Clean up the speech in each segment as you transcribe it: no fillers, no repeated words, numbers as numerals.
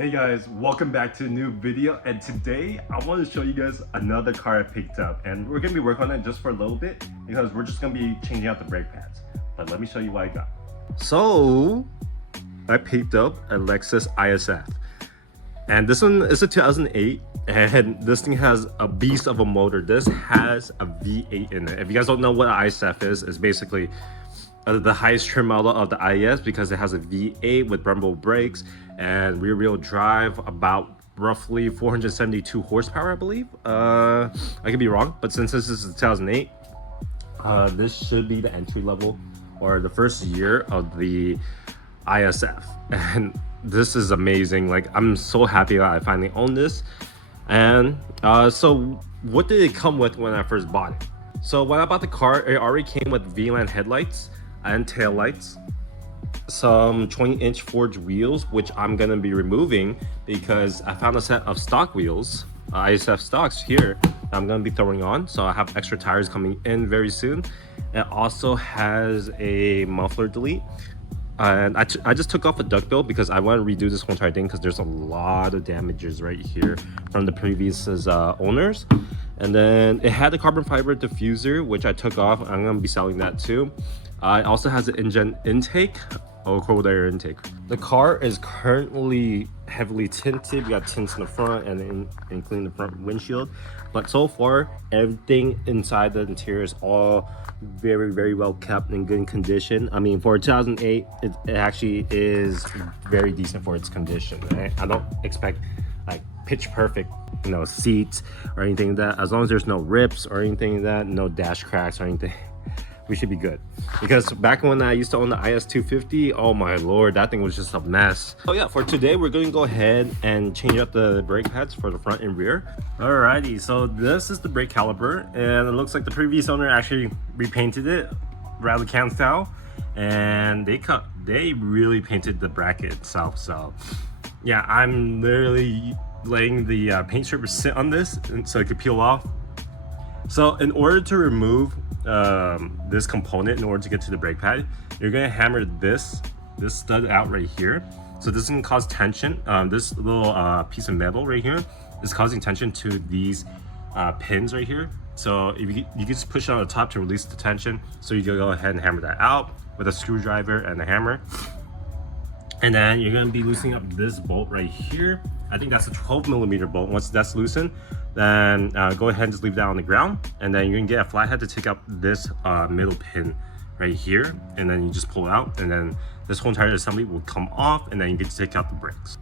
Hey guys, welcome back to a new video, and today I want to show you guys another car I picked up, and we're going to be working on it just for a little bit because we're just going to be changing out the brake pads. But let me show you what I got. So I picked up a Lexus ISF, and this one is a 2008, and this thing has a beast of a motor. This has a V8 in it. If you guys don't know what an ISF is, it's basically the highest trim model of the IES because it has a V8 with Brembo brakes and rear-wheel drive, about roughly 472 horsepower, I believe. I could be wrong, but since this is 2008, this should be the entry level or the first year of the ISF, and this is amazing. Like, I'm so happy that I finally own this. And so what did it come with when I first bought it? So when I bought the car, it already came with VLAN headlights and tail lights, some 20-inch forged wheels, which I'm gonna be removing because I found a set of stock wheels, ISF stocks here, that I'm gonna be throwing on. So I have extra tires coming in very soon. It also has a muffler delete, and I just took off a duckbill because I want to redo this whole entire thing because there's a lot of damages right here from the previous owners. And then it had a carbon fiber diffuser, which I took off. I'm gonna be selling that too. It also has an engine intake, cold air intake. The car is currently heavily tinted. We got tints in the front and including the front windshield. But so far, everything inside the interior is all very well kept and good condition. I mean, for 2008, it actually is very decent for its condition. Right? I don't expect like pitch perfect, you know, seats or anything like that. As long as there's no rips or anything like that, no dash cracks or anything, we should be good. Because back when I used to own the IS250, oh my lord, that thing was just a mess. So yeah, for today we're going to go ahead and change up the brake pads for the front and rear. Alrighty, so this is the brake caliper, and it looks like the previous owner actually repainted it rally can style, and they really painted the bracket itself. So yeah, I'm literally letting the paint stripper sit on this so it could peel off. So in order to remove this component, in order to get to the brake pad, you're gonna hammer this stud out right here. So this is gonna cause tension. This little piece of metal right here is causing tension to these pins right here. So if you can just push it on the top to release the tension. So you can go ahead and hammer that out with a screwdriver and a hammer. And then you're gonna be loosening up this bolt right here. I think that's a 12mm bolt. Once that's loosened, then go ahead and just leave that on the ground. And then you can get a flathead to take up this middle pin right here. And then you just pull it out, and then this whole entire assembly will come off, and then you can take out the brakes.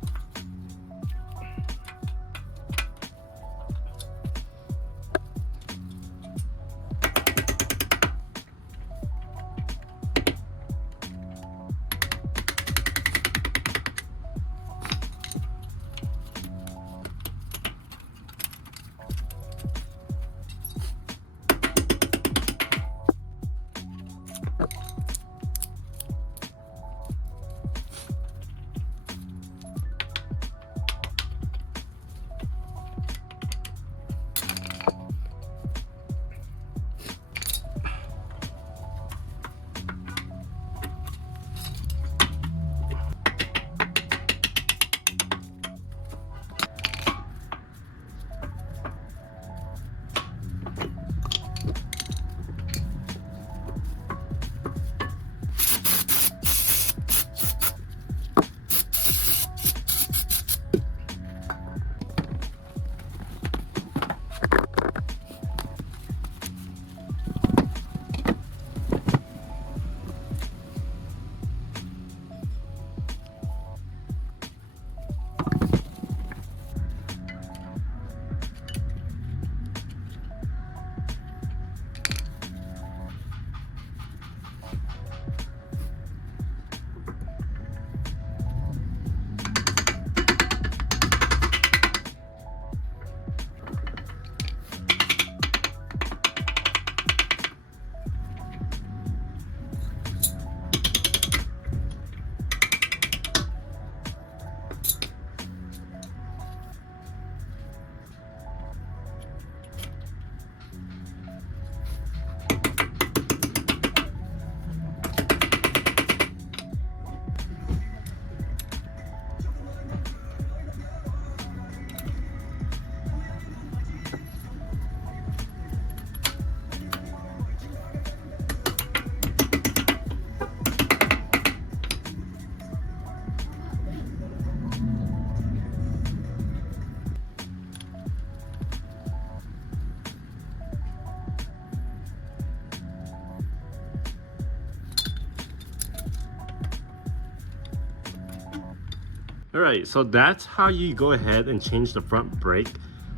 All right, so that's how you go ahead and change the front brake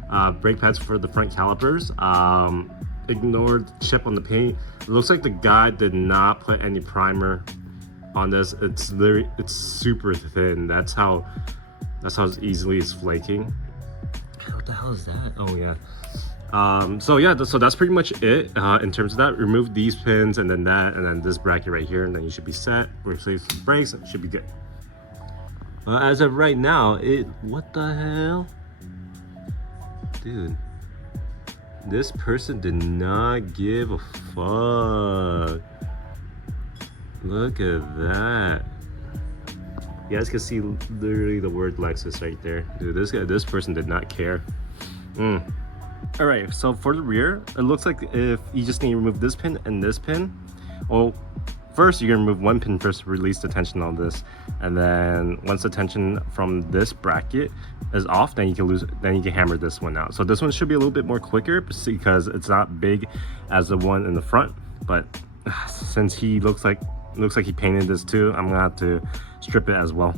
pads for the front calipers. Ignore the chip on the paint. It looks like the guy did not put any primer on this. It's super thin. That's how easily it's flaking. What the hell is that? Oh yeah. So yeah, so that's pretty much it in terms of that. Remove these pins and then that and then this bracket right here, and then you should be set. Replace the brakes, it should be good. As of right now, what the hell? Dude, this person did not give a fuck. Look at that. You guys can see literally the word Lexus right there. Dude, this person did not care. All right, so for the rear, it looks like if you just need to remove this pin and this pin. Well, first you're gonna remove one pin first to release the tension on this, and then once the tension from this bracket is off, then you can hammer this one out. So this one should be a little bit more quicker because it's not big as the one in the front, but since he looks like he painted this too, I'm gonna have to strip it as well.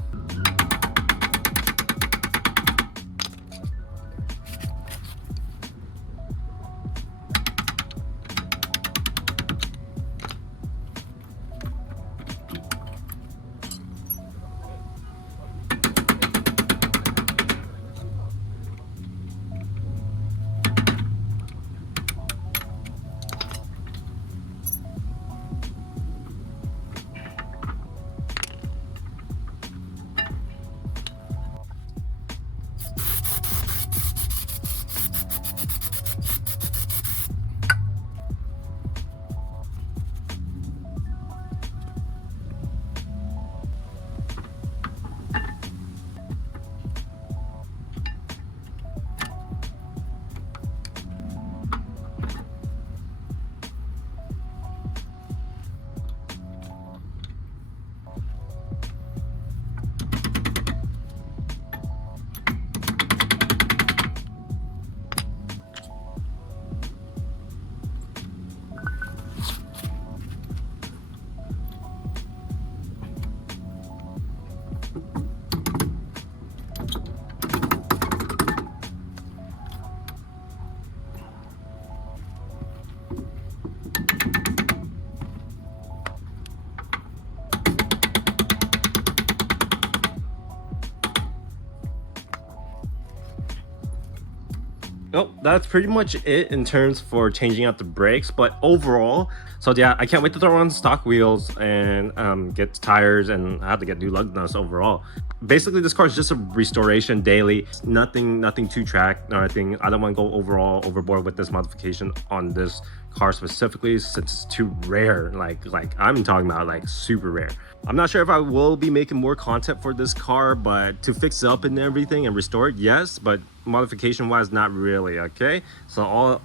Nope, that's pretty much it in terms for changing out the brakes. But overall, so yeah, I can't wait to throw on stock wheels and get tires, and I have to get new lug nuts overall. Basically, this car is just a restoration daily. Nothing too track or anything. I don't want to go overboard with this modification on this car specifically, since it's too rare. Like I'm talking about like super rare. I'm not sure if I will be making more content for this car, but to fix it up and everything and restore it, yes, but modification wise, not really. Okay, so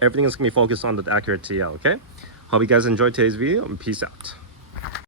everything is gonna be focused on the accurate TL. Okay, hope you guys enjoyed today's video, and peace out.